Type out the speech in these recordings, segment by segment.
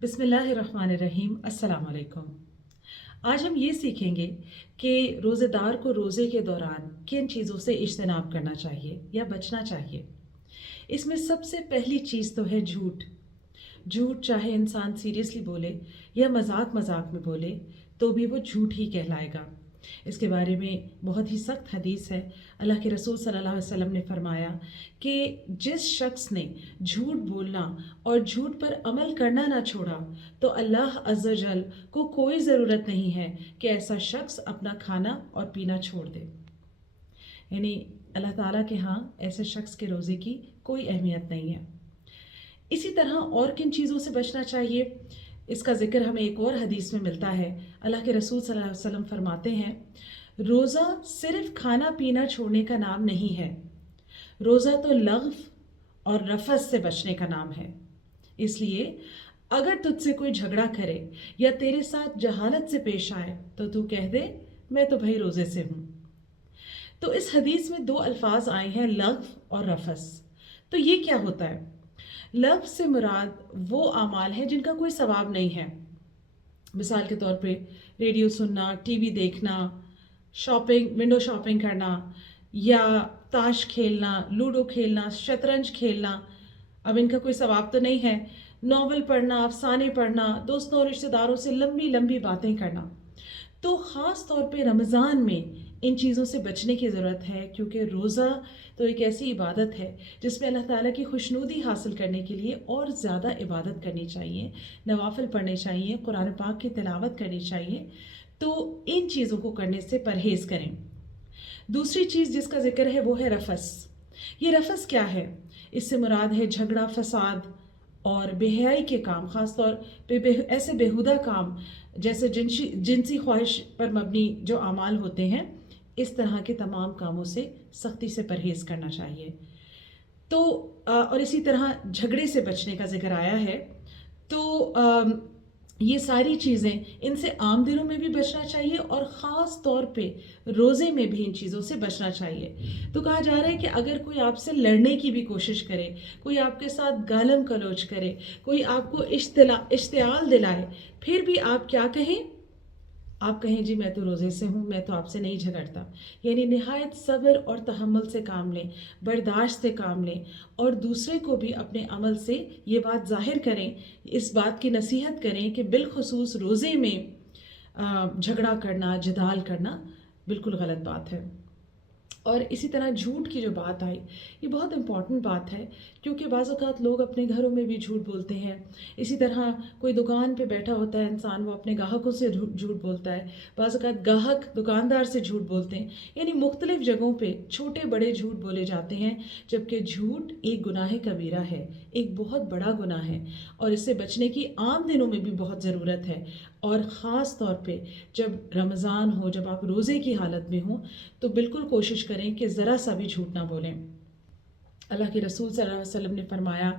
बिस्मिल्लाहिर्रहमानिर्रहीम। अस्सलाम वालेकुम। आज हम ये सीखेंगे कि रोज़ेदार को रोज़े के दौरान किन चीज़ों से इज्तनाब करना चाहिए या बचना चाहिए। इसमें सबसे पहली चीज़ तो है झूठ। झूठ चाहे इंसान सीरियसली बोले या मजाक मजाक में बोले तो भी वो झूठ ही कहलाएगा। इसके बारे में बहुत ही सख्त हदीस है। अल्लाह के रसूल सल्लल्लाहु अलैहि वसल्लम ने फरमाया कि जिस शख्स ने झूठ बोलना और झूठ पर अमल करना ना छोड़ा तो अल्लाह अज़्ज़ व जल को कोई ज़रूरत नहीं है कि ऐसा शख्स अपना खाना और पीना छोड़ दे। यानी अल्लाह ताला के यहाँ ऐसे शख्स के रोज़े की कोई अहमियत नहीं है। इसी तरह और किन चीज़ों से बचना चाहिए, इसका जिक्र हमें एक और हदीस में मिलता है। अल्लाह के रसूल सल्लल्लाहु अलैहि वसल्लम फरमाते हैं, रोज़ा सिर्फ खाना पीना छोड़ने का नाम नहीं है, रोज़ा तो लग़्व और रफ़स से बचने का नाम है। इसलिए अगर तुझसे कोई झगड़ा करे या तेरे साथ जहालत से पेश आए तो तू कह दे मैं तो भाई रोज़े से हूँ। तो इस हदीस में दो अल्फाज आए हैं, लग़्व और रफ़स। तो ये क्या होता है? लफ़्ज़ से मुराद वो आमाल हैं जिनका कोई सवाब नहीं है। मिसाल के तौर पे रेडियो सुनना, टीवी देखना, शॉपिंग, विंडो शॉपिंग करना या ताश खेलना, लूडो खेलना, शतरंज खेलना। अब इनका कोई सवाब तो नहीं है। नॉवल पढ़ना, अफसाने पढ़ना, दोस्तों और रिश्तेदारों से लंबी लंबी बातें करना। तो ख़ास तौर पे रमज़ान में इन चीज़ों से बचने की ज़रूरत है, क्योंकि रोज़ा तो एक ऐसी इबादत है जिसमें अल्लाह ताला की खुशनुदी हासिल करने के लिए और ज़्यादा इबादत करनी चाहिए, नवाफिल पढ़ने चाहिए, कुरान पाक की तिलावत करनी चाहिए। तो इन चीज़ों को करने से परहेज़ करें। दूसरी चीज़ जिसका जिक्र है वो है रफ़स। ये रफ़स क्या है? इससे मुराद है झगड़ा, फसाद और बेहयाई के काम, ख़ास तौर पे ऐसे बेहुदा काम जैसे जिनसी ख्वाहिश पर मबनी जो अमाल होते हैं, इस तरह के तमाम कामों से सख्ती से परहेज़ करना चाहिए। तो और इसी तरह झगड़े से बचने का जिक्र आया है। तो ये सारी चीज़ें, इनसे आम दिनों में भी बचना चाहिए और ख़ास तौर पे रोज़े में भी इन चीज़ों से बचना चाहिए। तो कहा जा रहा है कि अगर कोई आपसे लड़ने की भी कोशिश करे, कोई आपके साथ गालम गलौज करे, कोई आपको इश्तियाल दिलाए, फिर भी आप क्या कहें? आप कहें जी मैं तो रोज़े से हूँ, मैं तो आपसे नहीं झगड़ता। यानी निहायत सब्र और तहम्मुल से काम लें, बर्दाश्त से काम लें और दूसरे को भी अपने अमल से ये बात ज़ाहिर करें, इस बात की नसीहत करें कि बिलखुसूस रोज़े में झगड़ा करना, जिदाल करना बिल्कुल गलत बात है। और इसी तरह झूठ की जो बात आई, ये बहुत इम्पॉर्टेंट बात है, क्योंकि बाज़ औक़ात लोग अपने घरों में भी झूठ बोलते हैं। इसी तरह कोई दुकान पे बैठा होता है इंसान, वो अपने ग्राहकों से झूठ बोलता है। बाज़ औक़ात ग्राहक दुकानदार से झूठ बोलते हैं। यानी मुख्तलिफ़ जगहों पे छोटे बड़े झूठ बोले जाते हैं, जबकि झूठ एक गुनाह कबीरा है, एक बहुत बड़ा गुनाह है और इससे बचने की आम दिनों में भी बहुत ज़रूरत है। और ख़ास तौर पे जब रमज़ान हो, जब आप रोज़े की हालत में हों, तो बिल्कुल कोशिश करें कि ज़रा सा भी झूठ ना बोलें। अल्लाह के रसूल सल्लल्लाहु अलैहि वसल्लम ने फरमाया,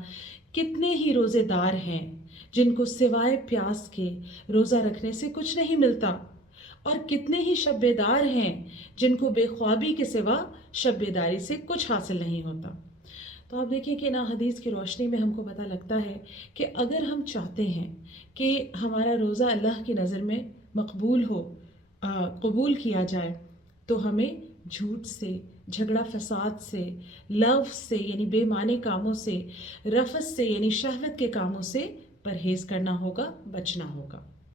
कितने ही रोज़ेदार हैं जिनको सिवाय प्यास के रोज़ा रखने से कुछ नहीं मिलता, और कितने ही शब बेदार हैं जिनको बेख्वाबी के सिवा शब बेदारी से कुछ हासिल नहीं होता। तो आप देखिए कि ना हदीस की रोशनी में हमको पता लगता है कि अगर हम चाहते हैं कि हमारा रोज़ा अल्लाह की नज़र में मकबूल हो, कबूल किया जाए, तो हमें झूठ से, झगड़ा फसाद से, लफ्ज़ से यानी बेमाने कामों से, रफ़स से यानी शहवत के कामों से परहेज़ करना होगा, बचना होगा।